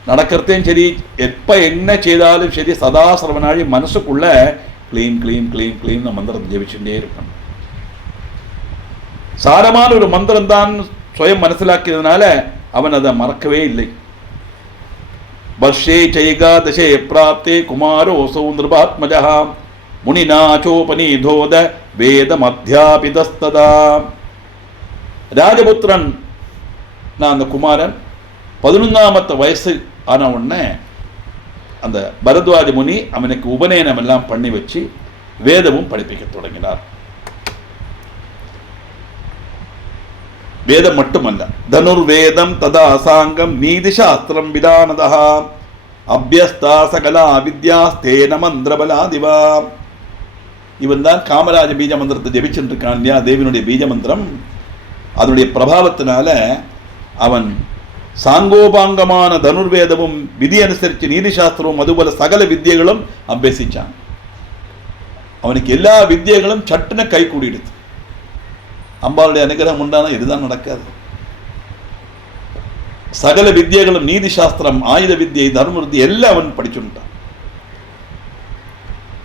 நடக்கிறதையும் சரி, எப்ப என்ன செய்தாலும் சரி, சதா சர்வநாழி மனசுக்குள்ள கிளீம் கிளீம் கிளீம் கிளீம் மந்திரத்தை ஜெபிச்சுட்டே இருக்கணும். சாரமான ஒரு மந்திரம் தான் சுயம் மனசிலாக்கியதுனால அவன் அதை மறக்கவே இல்லை. வர்ஷே சைகாதசே பிராப்தே குமாரோசௌ நிருபாத்மஜா முனிநாச்சோபநீதோத வேதமத்யாபிதஸ்ததா. ராஜபுத்திரன் நான் அந்த குமாரன் 11ஆமத்து வயசு ஆன உடனே அந்த பரத்வாஜ முனி அவனுக்கு உபநயனம் எல்லாம் பண்ணி வச்சு வேதமும் படிப்பிக்க தொடங்கினார். வேதம் மட்டுமல்ல, தனுர்வேதம் ததா அசாங்கம் நீதி சாஸ்திரம் விதானதா அபியஸ்தா சகலா வித்யாஸ்தேன மந்திரபலாதிவா. இவன் தான் காமராஜ பீஜ மந்திரத்தை ஜெபிச்சுட்டு இருக்கான் இல்லையா, தேவினுடைய பீஜ மந்திரம். அதனுடைய பிரபாவத்தினால அவன் சாங்கோபாங்கமான தனுர்வேதமும் விதி அனுசரித்து நீதி சாஸ்திரமும் அதுபோல சகல வித்தியைகளும் அபியசிச்சான். அவனுக்கு எல்லா வித்தியைகளும் சட்டுன கை கூடிடுது. அம்பாளுடைய அனுகிரகம் உண்டான இதுதான் நடக்காது. சகல வித்தியைகளும், நீதி சாஸ்திரம், ஆயுத வித்தியை, தர்ம வித்தியை எல்லாம் அவன் படிச்சுட்டான்.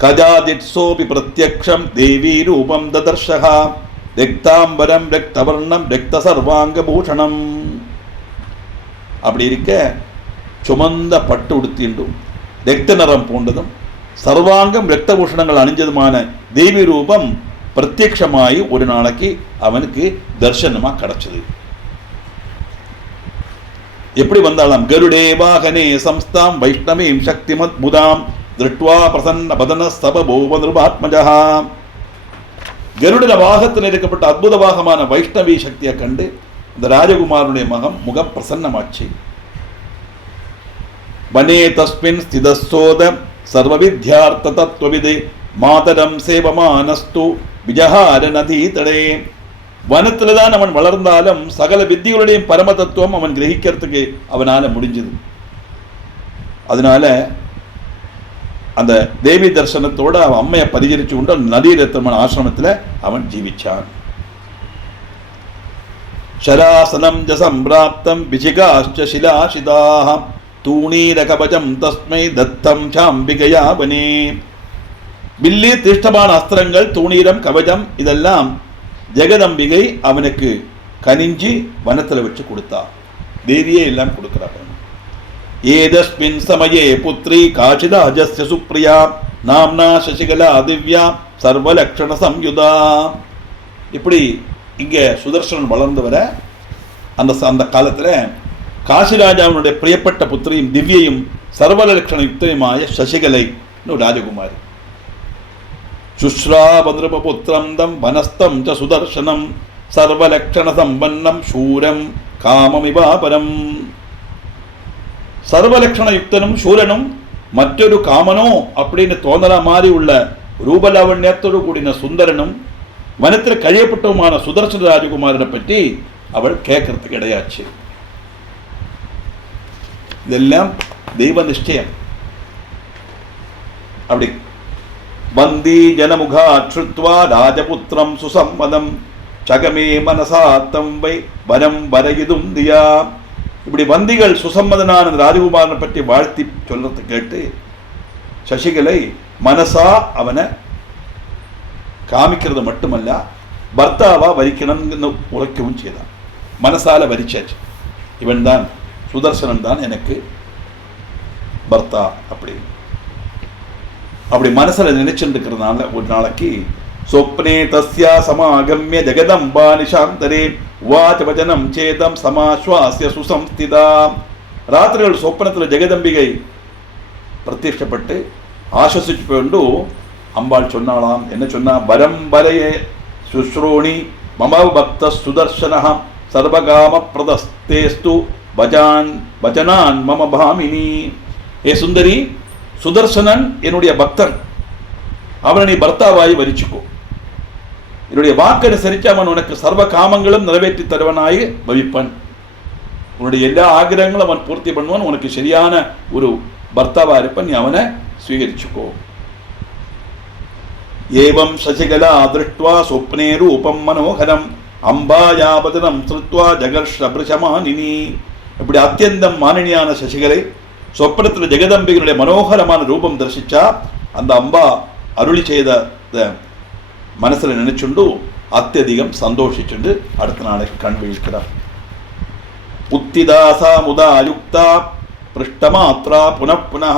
கஜாதிட்சோபி பிரத்யக்ஷம் தேவி ரூபம் ததர்ஷஹா ரெக்தாம்பரம் ரெக்தவர்ணம் ரெக்த சர்வாங்க பூஷணம். அப்படி இருக்க சுமந்த பட்டு உடுத்திண்டும் ரெக்த நிறம் பூண்டதும் சர்வாங்கம் ரெக்த பூஷணங்கள் அணிஞ்சதுமான தேவி ரூபம் பிரத்யக்ஷமாயி ஒரு நாளைக்கு அவனுக்கு தர்சனமா கிடைச்சது. எப்படி வந்தாலும் கருடே வாகனே சம்ஸ்தாம் வைஷ்ணவீம் சக்திமத் புதாம் திருட்வா பிரசன்ன பதன சபபோவ நிருபாத்மஜா. கருட வாகத்தில் இருக்கப்பட்ட அற்புத வாகமான வைஷ்ணவி சக்தியை கண்டு இந்த ராஜகுமாரனுடைய முகம் பிரசன்னமாச்சு. வனே தஸ்மின் ஸ்திதசோத சர்வ வித்யார்த்த தத்துவவிது மாதரம் சேவமானஸ்து விஜஹார நதி தடே. வனத்துல தான் அவன் வளர்ந்தாலும் சகல வித்திகளுடைய பரம தத்துவம் அவன் கிரகிக்கிறதுக்கு அவனால முடிஞ்சது. அதனால அந்த தேவி தரிசனத்தோட அவன் அம்மையை பரிகரிச்சு கொண்டு நதீரத்தமன் ஆசிரமத்தில் அவன் ஜீவிச்சான். ஷராசனம் ஜசம்பிராப்தம் விசிகாஷ்ச சிலாசிதாக தூணீர கவசம் தஸ்மை தத்தம் சாம்பிகையா வனே. வில்லி திருஷ்டமான அஸ்திரங்கள், தூணீரம், கவசம் இதெல்லாம் ஜெகதம்பிகை அவனுக்கு கனிஞ்சி வனத்தில் வச்சு கொடுத்தா. தேவியே எல்லாம் கொடுக்கிறார். ஏதஸ்மின் சமயே புத்ரி காசிதாஜஸ்ய சுப்ரியா நாம்னா சசிகலா திவ்யா சர்வலக்ஷண சம்யுதா. இப்படி இங்கே சுதர்சனன் வளர்ந்து வர அந்த காலத்தில் காசிராஜாவினுடைய பிரியப்பட்ட புத்திரியும் திவ்யையும் சர்வலக்ஷண யுக்தயுமாய சசிகலை ராஜகுமாரி. சுஸ்ராபத்ரபுத்திரம் தம் வனஸ்தம் ச சுதர்சனம் சர்வலக்ஷண சம்பன்னம் சூரம் காமமிவாபரம். சர்வலக்ஷண யுக்தனும் சூரனும் மற்றொரு காமனோ அப்படின்னு தோன்றா மாதிரி உள்ள ரூபலாவண்யத்தோடு கூடின சுந்தரனும் வனத்தில் கழியப்பட்டவுமான சுதர்சன ராஜகுமாரனை பற்றி அவள் கேட்கறதுக்கு இடையாச்சு. இதெல்லாம் தெய்வ நிஷ்டயம். அப்படி வந்தி ஜனமுகா ஸ்ருத்வா ராஜபுத்திரம் சுசம்மதம் சகமே மனசாத்தம் வை வரம் வரையுதும் தியா. இப்படி வந்திகள் சுசம்மதனான ராஜகுமாரனை பற்றி வாழ்த்தி சொல்றதை கேட்டு சசிகலை மனசா அவனை காமிக்கிறது மட்டுமல்ல, பர்த்தாவா வரிக்கணும்னு உரைக்கவும் செய்தான். மனசால வரிச்சாச்சு, இவன் தான் சுதர்சனன் தான் எனக்கு பர்த்தா அப்படின்னு. அப்படி மனசில் நினைச்சுட்டு இருக்கிறதுனால ஒரு நாளைக்கு சொப்னே தஸ்யா சமாகம்ய ஜெகதம்பா நிஷாந்தரே வாச்ச வச்சனம் சேதம் சமாஸ்வாசிய சுசம்ஸ்திதா. ராத்திரிகள் சொப்பனத்தில் ஜெகதம்பிகை பிரத்யட்சப்பட்டு ஆஸ்வசிச்சு கொண்டு அம்பாள் சொன்னாலாம். என்ன சொன்னா? பரம்பரையே சுஸ்ரோணி மம பக்த சுதர்சன சர்வகாம பிரதஸ்தேஸ்து வச்சனான் மம பாமினி. ஏ சுந்தரி, சுதர்சனன் என்னுடைய பக்தன், அவனை நீ பர்த்தாவாய் வரிச்சுக்கோ. என்னுடைய வாக்கு அனுசரித்து அவன் உனக்கு சர்வ காமங்களும் நிறைவேற்றி தருவனாய் பவிப்பன். உன்னுடைய எல்லா ஆகிரகங்களும் அவன் பூர்த்தி பண்ணுவான். உனக்கு சரியான ஒரு பர்த்தாவா இருப்பன், நீ அவனை ஸ்வீகரிச்சுக்கோ. ஏவம் சசிகலா திருஷ்டுவா சொப்னே ரூபம் மனோகரம் அம்பாயாபதனம் ஸ்ருத்வா ஜகர்ஷபிருஷமானினி. இப்படி அத்தியந்தம் மானினியான சசிகலை சொப்பனத்தில் ஜெகதம்பிகளுடைய மனோகரமான ரூபம் தரிசிச்சா அந்த அம்பா அருளி செய்த மனசில் நினைச்சுண்டு அத்தியதிகம் சந்தோஷிச்சுண்டு அடுத்த நாளைக்கு கண் விழிக்கிறார். உத்திதாசா முதாயுக்தா பிருஷ்டமாத்ரா புனః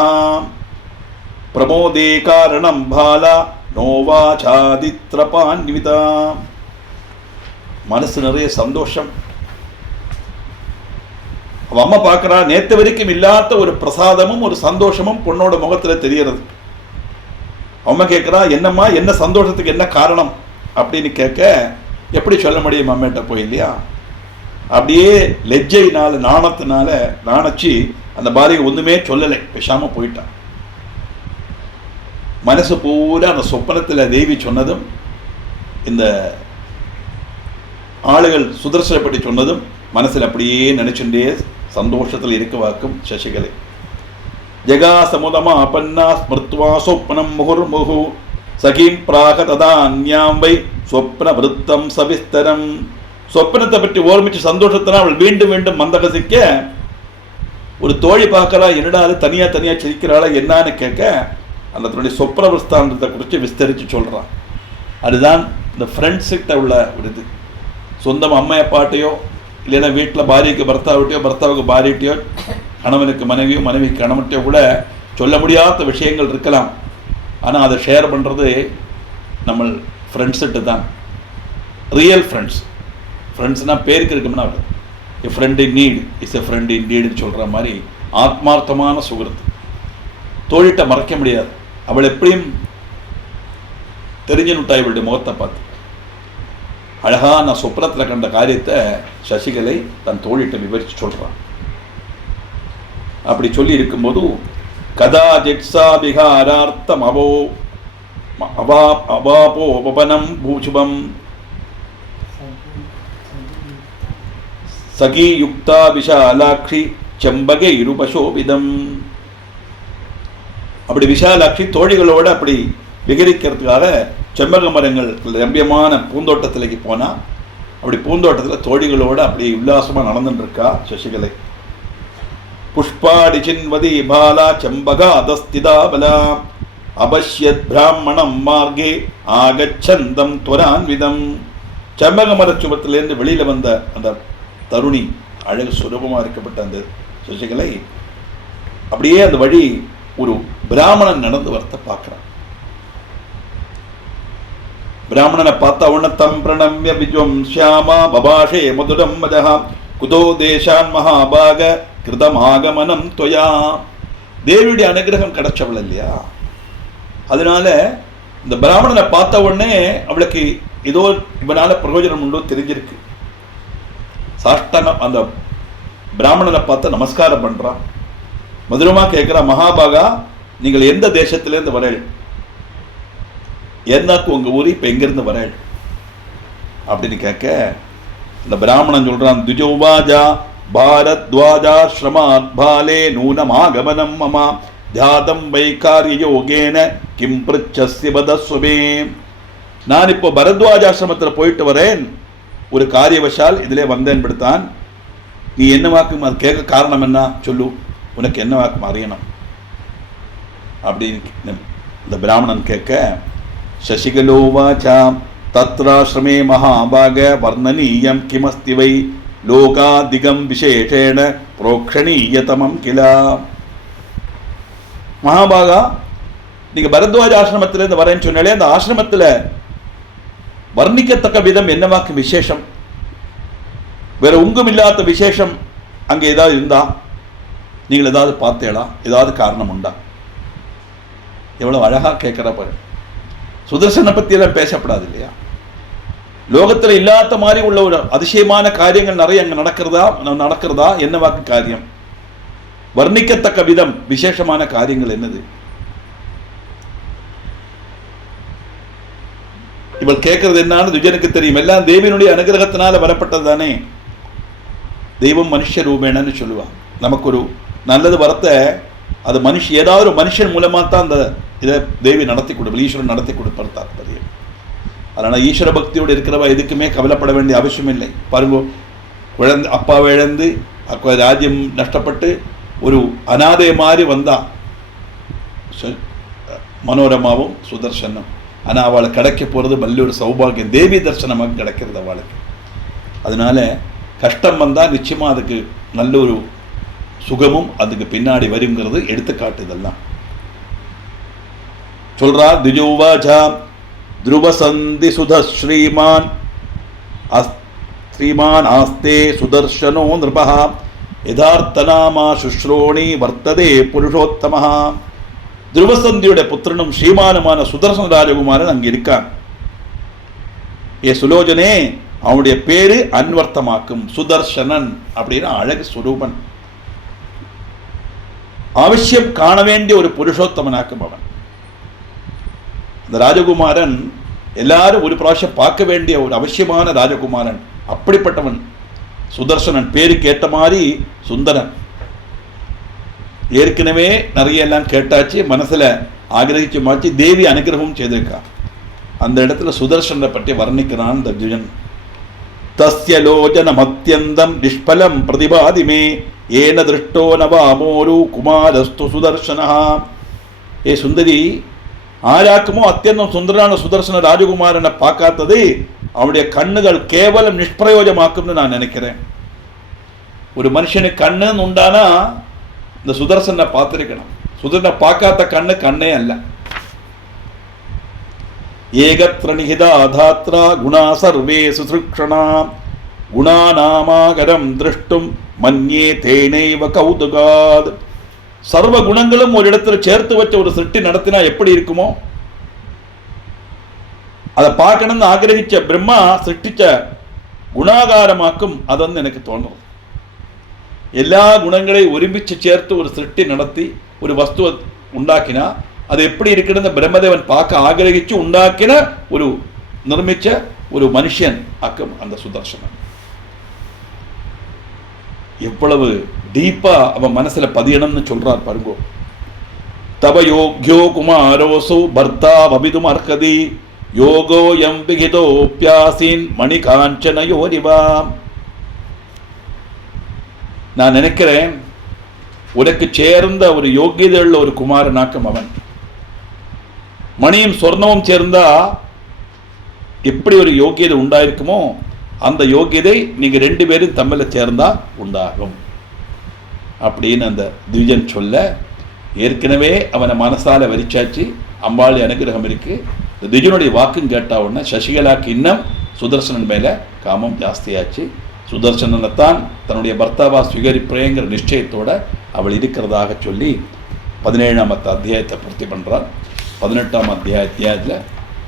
பிரமோதே காரணம் பாலா நோவாச்சாதித்ரபான்விதா. மனசு நிறைய சந்தோஷம். அவ அம்மா பார்க்கிறா, நேற்று வரைக்கும் இல்லாத ஒரு பிரசாதமும் ஒரு சந்தோஷமும் பொண்ணோட முகத்துல தெரியறது. அம்மா கேட்கிறா, என்னம்மா, என்ன சந்தோஷத்துக்கு என்ன காரணம் அப்படின்னு கேட்க, எப்படி சொல்ல முடியும் அம்மிட்ட போய் இல்லையா? அப்படியே லெஜ்ஜையினால நாணத்தினால நாணச்சு அந்த பாலிகை ஒன்றுமே சொல்லலை, பேசாம போயிட்டான். மனசு பூரா அந்த சொப்பனத்தில் தேவி சொன்னதும் இந்த ஆளுகள் சுதர்சனை பற்றி சொன்னதும் மனசில் அப்படியே நினைச்சுட்டே சந்தோஷத்தில் இருக்க வாக்கும் சசிகலை. ஜெகா சமுதமா பன்னா ஸ்மிருத்வா சொப்பனம் முகுர்முகு சகீம் பிராக ததா அந்யாம் வை சொப்ன விருத்தம் சவிஸ்தரம். சொப்னத்தை பற்றி ஓர்மிச்சு சந்தோஷத்தினால் அவள் மீண்டும் மீண்டும் மந்தகசிக்க ஒரு தோழி பார்க்கறா, என்னடா அது தனியா தனியா சிரிக்கிறாளா என்னான்னு கேட்க அந்த தன்னுடைய சொப்ன விஸ்தாந்தத்தை குறித்து விஸ்தரித்து சொல்கிறான். அதுதான் இந்த ஃப்ரெண்ட்ஸுக்கிட்ட உள்ள ஒரு இது. சொந்தம் அம்மா அப்பாட்டையோ இல்லைன்னா வீட்டில் பாரியக்கு பர்த்தாவிட்டையோ பர்த்தாவுக்கு பாரியட்டையோ கணவனுக்கு மனைவியோ மனைவிக்கு கணவன்கிட்டயோ கூட சொல்ல முடியாத விஷயங்கள் இருக்கலாம். ஆனால் அதை ஷேர் பண்ணுறது நம்ம ஃப்ரெண்ட்ஸுகிட்ட தான். Real friends. ஃப்ரெண்ட்ஸ்னால் பேருக்கு இருக்கும்னா அவர் a friend in need is a friend in நீடுன்னு சொல்கிற மாதிரி ஆத்மார்த்தமான சுகிருத்து. தோழிட்ட மறைக்க முடியாது. அவள் எப்படியும் தெரிஞ்சுனுட்டா இவளுடைய முகத்தை பார்த்து. அழகாக நான் சொப்னத்தில் கண்ட காரியத்தை சசிகலை தன் தோழிட்ட விவரித்து சொல்கிறான். அப்படி சொல்லி இருக்கும்போது கதா ஜெட்ஸா விகாரார்த்தம் அவாபோபனம் பூஷுபம் சகி யுக்தா விஷாலாட்சி செம்பகை இருபசோபிதம். அப்படி விஷாலாட்சி தோழிகளோடு அப்படி விகரிக்கிறதுக்காக செம்பக மரங்கள் ரம்பியமான பூந்தோட்டத்திലേക്ക് போனால் அப்படி பூந்தோட்டத்தில் தோழிகளோடு அப்படி உல்லாசமாக நடந்துட்டு இருக்கா சசிகலை. புஷ்பாடி சின்வதி பாலா செம்பகா அதஸ்திதா பலா அபஷ்யத் பிராமணம் மார்கே ஆகச்சந்தம் துவரான்விதம். செம்பக மரச்சுபத்திலேருந்து வெளியில் வந்த அந்த தருணி, அழகு சுரூபமாக இருக்கப்பட்ட அந்த சசிகலை அப்படியே அந்த வழி ஒரு பிராமணன் நடந்து வரத்தை பார்க்குறான். பிராமணனை பார்த்தா உடனே தம் பிரணம்ய விஜ்வம் ஷியாமா பபாஷே மதுரம் மதஹா குதோ தேசான் மகாபாக கிருதம் ஆகமனம் தொயா. தேவியுடைய அனுகிரகம் கிடைச்சவள் இல்லையா, அதனால இந்த பிராமணனை பார்த்த உடனே அவளுக்கு ஏதோ இவனால பிரயோஜனம் உண்டோ தெரிஞ்சிருக்கு. சாஷ்டாங்க அந்த பிராமணனை பார்த்து நமஸ்காரம் பண்றான். மதுரமா கேட்கிறா, மகாபாகா நீங்கள் எந்த தேசத்திலேருந்து வரேள், என்னாக்கு உங்க ஊர் இப்ப எங்கிருந்து வரேள் அப்படின்னு கேட்க இந்த பிராமணன் சொல்றான், துஜோவாஜா பாரத்வாஜாஸ்ரமாத் பாலே நூனமாகமனம் மமா தியாதம் வைகாரிய யோகேன கிம் பிருச்சஸ்ய வதஸ்வமே. நான் இப்போ பரத்வாஜாசிரமத்தில் போயிட்டு வரேன், ஒரு காரியவசால் இதிலே வந்தேன் படுத்தான். நீ என்ன வாக்கு அது கேட்க காரணம் என்ன சொல்லு, உனக்கு என்ன வாக்கு அறியணும் அப்படின்னு இந்த பிராமணன் கேட்க சசிகலோவாச்சா தத்ராஸ்ரமே மகாபாக வர்ணனீயம் கிமஸ்தி வை லோகாதிகம் விசேஷேன புரோக்ஷணீயதமம் கிலா. மகாபாகா நீங்க பரத்வாஜ ஆசிரமத்திலிருந்து வரேன்னு சொன்னாலே அந்த ஆசிரமத்தில் வர்ணிக்கத்தக்க விதம் என்னவாக்கு விசேஷம், வேற உங்கும் இல்லாத விசேஷம் அங்கே ஏதாவது இருந்தா நீங்கள் ஏதாவது பார்த்தேடா, ஏதாவது காரணம் உண்டா? எவ்வளவு அழகா கேட்கிற பாரு. சுதர்சனை பத்தி எல்லாம் பேசப்படாது இல்லையா? லோகத்தில் இல்லாத மாதிரி உள்ள ஒரு அதிசயமான காரியங்கள் நிறைய அங்கே நடக்கிறதா என்ன வாக்கு காரியம், வர்ணிக்கத்தக்க விதம் விசேஷமான காரியங்கள் என்னது? இவள் கேட்கறது என்னன்னு துஜனுக்கு தெரியும். எல்லாம் தேவியினுடைய அனுகிரகத்தினால வரப்பட்டது தானே. தெய்வம் மனுஷ ரூபேணன்னு சொல்லுவா. நமக்கு ஒரு நல்லது வரத்த அது ஏதாவது ஒரு மனுஷன் மூலமாக தான் அந்த இதை தேவி நடத்தி கொடுப்பது, ஈஸ்வரன் நடத்தி கொடுப்பது தாற்பயம். அதனால் ஈஸ்வர பக்தியோடு இருக்கிறவா எதுக்குமே கவலைப்பட வேண்டிய அவசியம் இல்லை. பாருங்க, அப்பாவை இழந்து ராஜ்யம் நஷ்டப்பட்டு ஒரு அநாதை மாதிரி வந்தா மனோரமாவும் சுதர்சனம். ஆனால் அவளை கிடைக்க போகிறது வல்ல ஒரு சௌபாகியம், தேவி தரிசனமாக கிடைக்கிறது அவளுக்கு. அதனால கஷ்டம் வந்தால் நிச்சயமாக அதுக்கு நல்ல ஒரு சுகமும் அதுக்கு பின்னாடி வருங்கிறது எடுத்துக்காட்டு. இதெல்லாம் சொல்றா. திஜோவாச்சா த்ருவசந்தி சுத ஸ்ரீமான் ஆஸ்தே சுதர்சனோ நிருபா யதார்த்தநாமா சுஸ்ரோணி வர்த்ததே புருஷோத்தமஹ. துருவசந்தியுடைய புத்திரனும் ஸ்ரீமானுமான சுதர்சன ராஜகுமாரன் அங்கே இருக்கான். ஏ சுலோஜனே, அவனுடைய பேரு அன்வர்த்தமாக்கும் சுதர்சனன் அப்படின்னு அழகு சுரூபன், அவசியம் காண வேண்டிய ஒரு புருஷோத்தமனாக்கும் அவன். இந்த ராஜகுமாரன் எல்லாரும் ஒரு பிராവശ്யம் பார்க்க வேண்டிய ஒரு அவசியமான ராஜகுமாரன். அப்படிப்பட்டவன் சுதர்சனன். பேருக்கு ஏற்ற மாதிரி சுந்தரன். ஏற்கனவே நிறைய எல்லாம் கேட்டாச்சு, மனசுல ஆகிரகிச்சு மாற்றி தேவி அனுகிரகமும் செய்திருக்கா. அந்த இடத்துல சுதர்சனை பற்றி வர்ணிக்கிறான் இந்த துஜன். தஸ்ய லோஜனம் அத்யந்தம் நிஷ்பலம் பிரதிபாதிமே ஏன திருஷ்டோ நவாமோரு குமாரஸ்து சுதர்சனா. ஏ சுந்தரி, ஆராக்குமோ அத்தியந்தம் சுந்தரான சுதர்சன ராஜகுமாரனை பார்க்காதது அவனுடைய கண்ணுகள் கேவலம் நிஷ்பிரயோஜமாக்கும்னு நான் நினைக்கிறேன். ஒரு மனுஷனுக்கு கண்ணுன்னு உண்டானா இந்த சுதர்சனை பார்த்திருக்கணும். சுதர்சனை பார்க்காத கண்ணு கண்ணே அல்ல. ஏகத்ர நிகிதா தாத்ரா குணா சர்வே சுசுக்ஷணா குணாநாமாகரம் திருஷ்டும் மன்யே தேனைவ கௌதுகாத். சர்வ குணங்களும் ஒரு இடத்துல சேர்த்து வச்ச ஒரு சிருஷ்டி நடத்தினா எப்படி இருக்குமோ அதை பார்க்கணும்னு ஆகிரகிச்ச பிரம்மா சிருஷ்டிச்ச குணாகாரமாக்கும் அது எனக்கு தோன்றும். எல்லா குணங்களையும் ஒருமிச்சு சேர்த்து ஒரு சிருஷ்டி நடத்தி ஒரு வஸ்துவை உண்டாக்கினா அது எப்படி இருக்குன்னு பிரம்மதேவன் பார்க்க ஆகிரகிச்சு உண்டாக்கின ஒரு நிர்மிச்ச ஒரு மனுஷன் ஆக்கும் அந்த சுதர்சனன். எவ்வளவு டீப்பா அவன் மனசுல பதியணும்னு சொல்றார் பாருங்கோ. தவ யோக்யோ குமாரோசு பர்த்தா வபிதும் அர்ஹதி யோகோ யம் விகிதோப்யாசின் மணிகாஞ்சனயோரிவா. நான் நினைக்கிறேன் உனக்கு சேர்ந்த ஒரு யோகியதையுள்ள ஒரு குமாரனாக்கம் அவன். மணியும் சொர்ணமும் சேர்ந்தா எப்படி ஒரு யோகியதை உண்டாயிருக்குமோ அந்த யோகியதை நீங்க ரெண்டு பேரும் தமிழ சேர்ந்தா உண்டாகும் அப்படின்னு அந்த திவிஜன் சொல்ல, ஏற்கனவே அவனை மனசால வரிச்சாச்சு. அம்பாள் அனுகிரகம் இருக்கு. இந்த திவிஜனுடைய வாக்கும் கேட்டா உடனே சசிகலாக்கு இன்னும் சுதர்சனன் மேல காமம் ஜாஸ்தியாச்சு. சுதர்சனனைத்தான் தன்னுடைய பர்த்தாவா ஸ்வீகரிப்பேங்கிற நிச்சயத்தோட அவள் இருக்கிறதாக சொல்லி 17ஆம் அத்தியாயத்தை பூர்த்தி பண்றார். 18ஆம் அத்தியாயத்தில்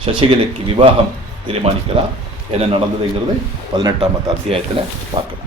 சசிகலைக்கு விவாகம் தீர்மானிக்கிறார். என்ன நடந்ததுங்கிறது 18ஆம் அத்தியாயத்தில் பார்க்கலாம்.